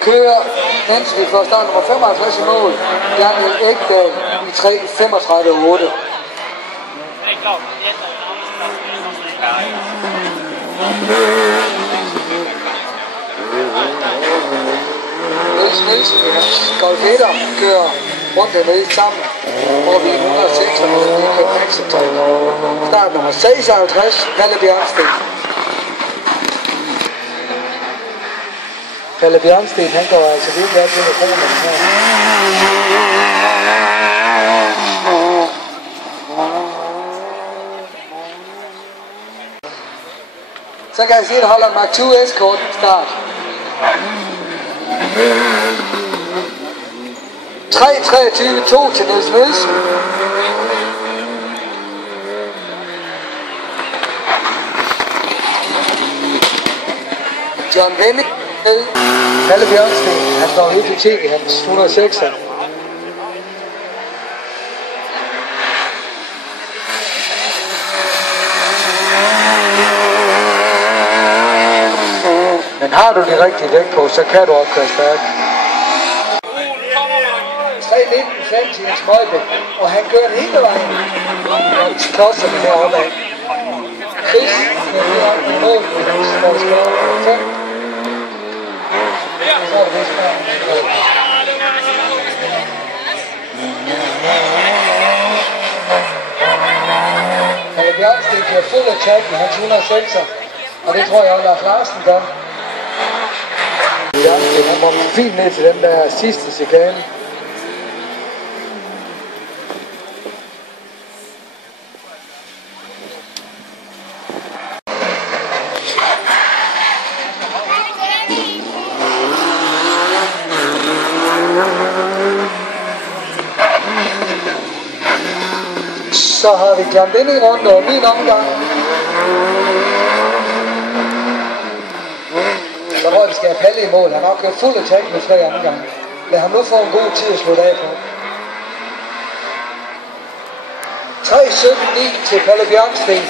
Kører Nancy for start nummer 55 i mål. Daniel Ekdal i 3:35.8. Niels Nielsen i hans Golf 1'er kører rundt med sammen over ved 106 med Michael Maxentøj. Start nummer 56, Palle Bjørnsten. Palle Bjørnsten, han går altså virkelig af til mikrofonen her. Så kan jeg se, at der holder Mark 2 S-kort start. 3:23.2 til Niels Nielsen. John Venning. Palle Bjørnsten, han står virkelig til i hans 106'er. Men har du det rigtige vægt på, så kan du også køre stærkt. 3:19.5 til Jens Møjbæk, og han kører den hele vejen. Og klodserne heroppe af. Chris, der er oppe i mål, hvor det skal 5. Så er det vist her. Palle Bjørnsten kører fuld attack med hans 106'er, og det tror jeg også Lars Larsen gør. Bjørnsten, han var fint ned til den der sidste chikane. Så har vi John Venning rundt over min omgang. Så tror jeg, vi skal have Palle i mål. Han har nok kørt fuld attack med 3 omgange. Lad ham nu få en god tid at slutte af på. 3:17.9 til Palle Bjørnsten.